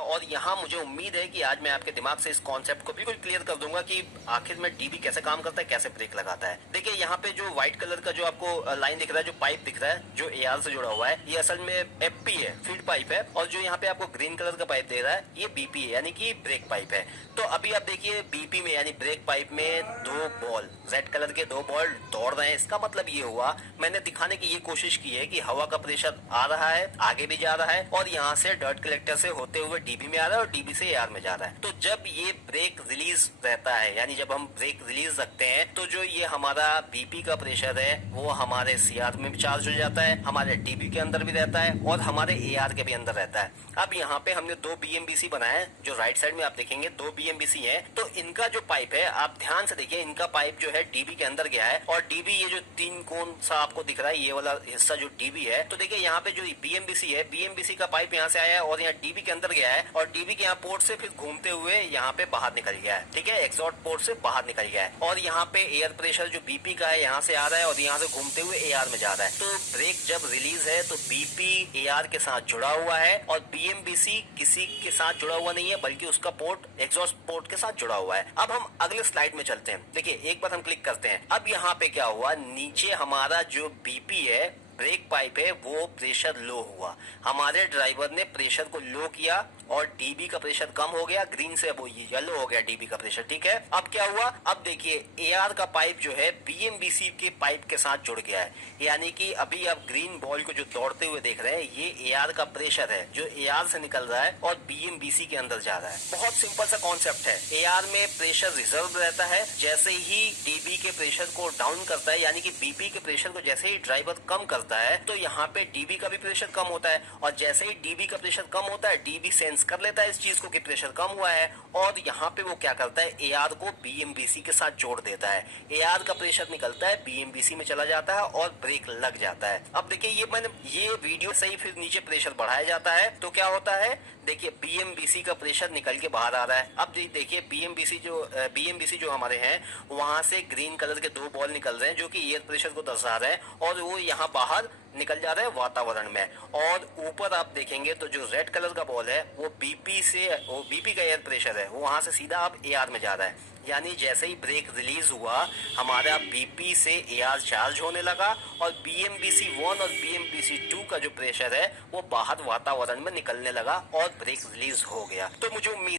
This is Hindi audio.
और यहाँ मुझे उम्मीद है कि आज मैं आपके दिमाग से इस कॉन्सेप्ट को बिल्कुल क्लियर कर दूंगा कि आखिर में डीबी कैसे काम करता है, कैसे ब्रेक लगाता है। देखिए यहाँ पे जो व्हाइट कलर का जो आपको लाइन दिख रहा है, जो पाइप दिख रहा है, जो एआर से जुड़ा हुआ है, ये असल में एफपी है, फीड पाइप है। और जो यहाँ पे आपको ग्रीन कलर का पाइप दे रहा है, ये बीपी है, यानी कि ब्रेक पाइप है। तो अभी आप देखिए बीपी में यानी ब्रेक पाइप में दो बॉल, रेड कलर के दो बॉल दौड़ रहे हैं। इसका मतलब ये हुआ, मैंने दिखाने की ये कोशिश की है कि हवा का प्रेशर आ रहा है, आगे भी जा रहा है, और यहाँ से डर्ट कलेक्टर से होते हुए डीबी में आ रहा है और डीबी से एआर में जा रहा है। तो जब ये ब्रेक रिलीज रहता है, यानी जब हम ब्रेक रिलीज रखते हैं, तो जो ये हमारा बीपी का प्रेशर है वो हमारे सीआर में भी चार्ज हो जाता है, हमारे डीबी के अंदर भी रहता है और हमारे एआर के भी अंदर रहता है। अब यहाँ पे हमने दो बीएमबीसी बनाया है, जो राइट साइड में आप देखेंगे दो बीएमबीसी है। तो इनका जो पाइप है, आप ध्यान से देखिए, इनका पाइप जो है डीबी के अंदर गया है और डीबी, ये जो तीन कोन सा आपको दिख रहा है, ये वाला हिस्सा जो डीबी है, तो देखिए यहाँ पे जो बीएमबीसी है, बीएमबीसी का पाइप यहाँ से आया है और यहाँ डीबी के अंदर गया है और डीबी के यहाँ पोर्ट से फिर घूमते हुए यहाँ पे बाहर निकल गया है। ठीक है, एग्जॉस्ट पोर्ट से बाहर निकल गया है और यहाँ पे एयर प्रेशर जो बीपी का है यहाँ से आ रहा है और यहाँ से घूमते हुए एआर में जा रहा है। तो ब्रेक जब रिलीज है तो बीपी एआर के साथ जुड़ा हुआ है और बीएमबीसी किसी के साथ जुड़ा हुआ नहीं है, बल्कि उसका पोर्ट एग्जॉस्ट पोर्ट के साथ जुड़ा हुआ है। अब हम अगले स्लाइड में चलते हैं। देखिए एक बार हम क्लिक करते हैं। अब यहाँ पे क्या हुआ, नीचे हमारा जो बीपी है, ब्रेक पाइप है, वो प्रेशर लो हुआ। हमारे ड्राइवर ने प्रेशर को लो किया और डीबी का प्रेशर कम हो गया, ग्रीन से अब ये येलो हो गया डीबी का प्रेशर। ठीक है, अब क्या हुआ, अब देखिए एआर का पाइप जो है बीएमबीसी के पाइप के साथ जुड़ गया है, यानी कि अभी आप ग्रीन बॉल को जो दौड़ते हुए देख रहे हैं, ये एआर का प्रेशर है जो एआर से निकल रहा है और बीएमबीसी के अंदर जा रहा है। बहुत सिंपल सा कॉन्सेप्ट है। एआर में प्रेशर रिजर्व रहता है, जैसे ही डीबी के प्रेशर को डाउन करता है, यानी कि बीपी के प्रेशर को जैसे ही ड्राइवर कम करता है, तो यहाँ पे डीबी का भी प्रेशर कम होता है और जैसे ही डीबी का प्रेशर कम होता है, डीबी सेंस कर लेता है इस चीज को कि प्रेशर कम हुआ है और यहाँ पे वो क्या करता है, एआर को बीएमबीसी के साथ जोड़ देता है। एआर का प्रेशर निकलता है, बीएमबीसी में चला जाता है और ब्रेक लग जाता है। अब देखिए ये वीडियो से ही फिर नीचे प्रेशर बढ़ाया जाता है, तो क्या होता है, देखिए बीएमबीसी का प्रेशर निकल के बाहर आ रहा है। अब देखिए बीएमबीसी जो हमारे हैं, वहां से ग्रीन कलर के दो बॉल निकल रहे हैं जो कि एयर प्रेशर को दर्शा रहे हैं और वो यहाँ बाहर निकल जा रहा है वातावरण में। और ऊपर आप देखेंगे तो जो रेड कलर का बॉल है वो बीपी का एयर प्रेशर है, वो वहां से सीधा अब एआर में जा रहा है। यानी जैसे ही ब्रेक रिलीज हुआ, हमारा बीपी से एआर चार्ज होने लगा और बीएमबीसी 1 और बीएमबीसी 2 का जो प्रेशर है वो बाहर वातावरण में निकलने लगा और ब्रेक रिलीज हो गया। तो मुझे उम्मीद